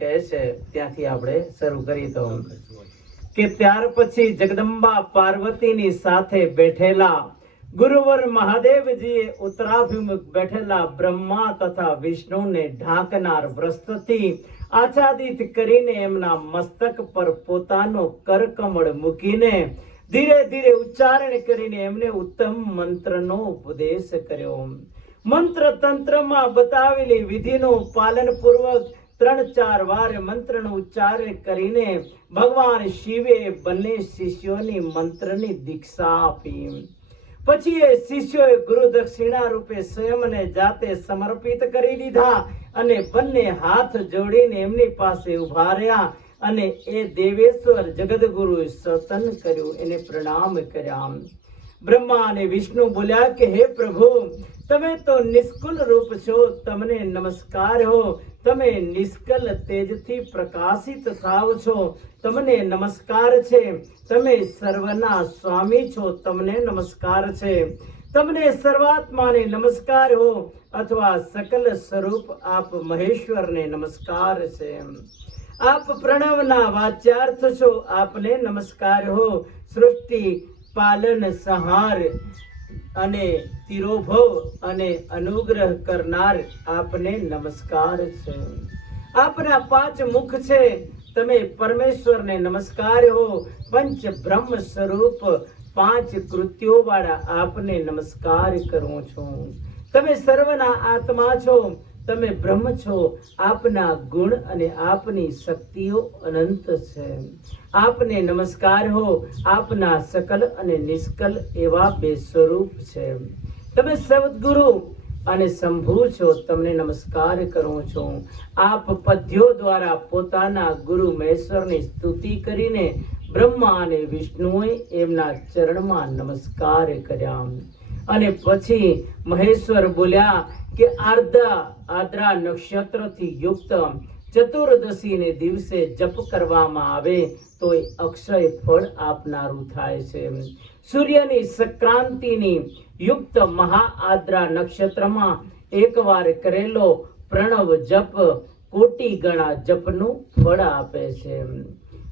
કહે છે, ત્યાંથી આપણે શરૂ કરી તો. કે ત્યાર પછી જગદંબા પાર્વતીની સાથે બેઠેલા ગુરુવર મહાદેવજીએ ઉત્તરાભિમુખ બેઠેલા બ્રહ્મા તથા વિષ્ણુને ઢાંકનાર વસ્ત્રથી આચ્છાદિત કરીને એમના મસ્તક પર પોતાનો કરકમળ મૂકીને ધીરે ધીરે ઉચ્ચારણ કરીને એમને ઉત્તમ મંત્રનો ઉપદેશ કર્યો. મંત્ર તંત્રમાં બતાવેલી વિધિનું પાલન પૂર્વક ત્રણ ચાર વાર મંત્રનું ઉચ્ચારણ કરીને ભગવાન શિવે બંને શિષ્યોની મંત્રની દીક્ષા આપી. પછી એ શિષ્યોએ ગુરુ દક્ષિણા રૂપે સ્વયંને જાતે સમર્પિત કરી દીધા અને બંને હાથ જોડીને એમની પાસે ઊભા રહ્યા અને એ દેવેશ્વર જગદગુરુ સતન કર્યું, એને પ્રણામ કર્યા. બ્રહ્મા અને વિષ્ણુ બોલ્યા કે, હે પ્રભુ, તમે તો નિષ્કુલ રૂપ છો, તમને નમસ્કાર હો. તમે નિષ્કલ તેજથી પ્રકાશિત થાવ છો. તમને નમસ્કાર છે. તમે સર્વના સ્વામી છો, તમને નમસ્કાર છે. તમને સર્વાત્માને નમસ્કાર હો, અથવા સકલ સ્વરૂપ આપ મહેશ્વરને નમસ્કાર છે. આપ પ્રણવના વાચ્યાર્થ છો, આપને નમસ્કાર હો. સૃષ્ટિ પાલન સહાર અને તિરોભવ અને અનુગ્રહ કરનાર આપને નમસ્કાર છે. આપના પાંચ મુખ છે. તમે પરમેશ્વરને નમસ્કાર હો. પંચ બ્રહ્મ સ્વરૂપ, પાંચ કૃત્યો વાળા આપને નમસ્કાર કરું છું. તમે સર્વના આત્મા છો. તમે બ્રહ્મ છો, આપના ગુણ અને આપની શક્તિઓ અનંત છે. આપને નમસ્કાર હો, આપના સકલ અને નિષ્કલ એવા બે સ્વરૂપ છે. તમે સદગુરુ અને શંભુ છો, તમને નમસ્કાર કરું છું. આપ પદ્યો દ્વારા પોતાના ગુરુ મહેશ્વરની સ્તુતિ કરીને બ્રહ્મા અને વિષ્ણુએ એમના ચરણમાં નમસ્કાર કર્યા. અને પછી મહેશ્વર બોલ્યા કે આર્ધા આદ્રા નક્ષત્રથી યુક્ત ચતુર્દશીને દિવસે જપ કરવામાં આવે તો એ અક્ષય ફળ આપનારું થાય છે. સૂર્યની સંક્રાંતિની યુક્ત મહાઆદ્રા નક્ષત્રમાં એકવાર કરેલો પ્રણવ જપ કોટી ગણા જપનું ફળ આપે છે.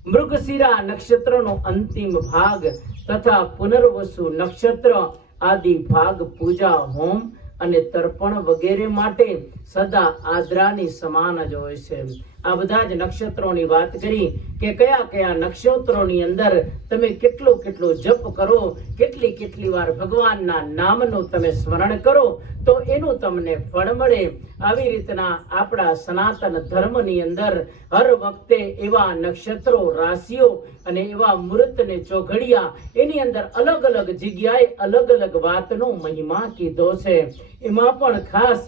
મૃગશિરા નક્ષત્રનો અંતિમ ભાગ તથા પુનર્વસુ નક્ષત્ર આદિ ભાગ પૂજા હોમ અને તર્પણ વગેરે માટે સદા આદરાની સમાન જ હોય છે. આ બધા જ નક્ષત્રોની વાત કરી કે કયા કયા નક્ષત્રોની અંદર તમે કેટલું કેટલું જપ કરો, કેટલી કેટલી વાર ભગવાનના નામનું તમે સ્મરણ કરો, તો એનું તમને ફળ મળે. આવી રીતના આપણા સનાતન ધર્મની અંદર હર વખતે એવા નક્ષત્રો, રાશિઓ અને એવા મૃત ને ચોઘડિયા, એની અંદર અલગ અલગ જગ્યાએ અલગ અલગ વાતનો મહિમા કીધો છે. એમાં પણ ખાસ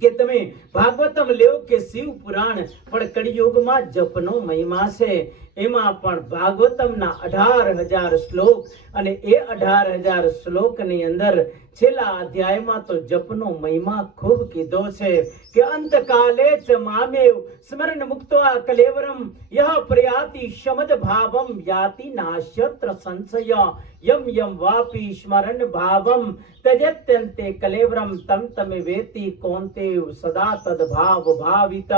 કે તમે ભાગવતમ લેવ કે શિવ પુરાણ, પણ કળિયુગમાં જપનો મહિમા છે. એમાં પણ ભાગવતમના અઢાર હજાર શ્લોક અને એ અઢાર હજાર શ્લોકની અંદર છેલ્લા અધ્યાયમાં તો જપનો મહિમા ખૂબ કીધો છે કે અંતકાલે ચ મામેવ સ્મરણ મુક્તવા કલેવરમ, યહ પ્રયાતિ શમદ ભાવમ યાતિ નાશ્યત્ર સંશય યમ યમ વાપી સ્મરણ ભાવમ તજત્યંતે કલેવરમ તમ તમે વેતી કોંતે સદા તદ ભાવ ભાવિત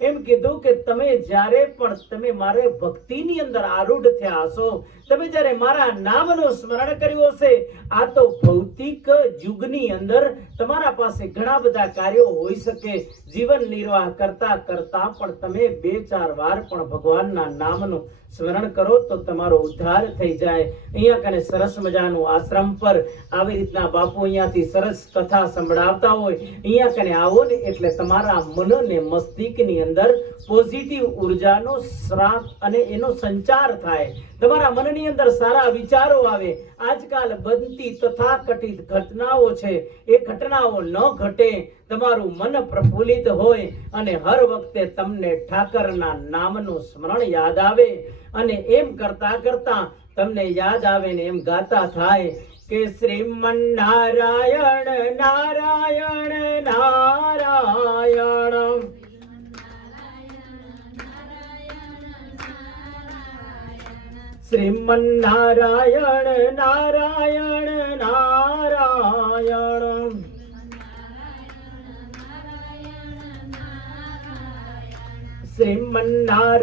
એમ કીધું કે તમે જ્યારે પણ તમે મારે ભક્તિની અંદર આરૂઢ થયા હશો તમે જ્યારે મારા નામનું સ્મરણ કર્યું હશે આ તો ભૌતિક યુગની અંદર તમારા પાસે ઘણા બધા કાર્યો હોઈ શકે જીવન નિર્વાહ કરતા કરતા પણ તમે બે ચાર વાર પણ ભગવાનના નામનું સ્મરણ કરો તો તમારો ઉદ્ધાર થઈ જાય અહીંયા કને સરસ મજાનું આશ્રમ પર આવી રીતના બાપુ અહીંયાથી સરસ કથા સંભળાવતા હોય, અહીંયા કને આવો ને એટલે તમારા મન મસ્તિષ્કની અંદર પોઝિટિવ ઉર્જાનો શ્રાપ અને એનો સંચાર થાય. તમારા મનની અંદર સારા વિચારો આવે. આજકાલ બનતી તથાકથિત ઘટનાઓ છે, એ ઘટનાઓ ન ઘટે. તમારું મન પ્રફુલ્લિત હોય અને હર વખતે તમને ઠાકરના નામનું સ્મરણ યાદ આવે. અને એમ કરતા કરતા તમને યાદ આવે ને એમ ગાતા થાય કે શ્રીમન નારાયણ નારાયણ નારાયણ. શ્રીમન નારાયણ નારાયણ નારાયણ. શ્રીમન્નારાયણ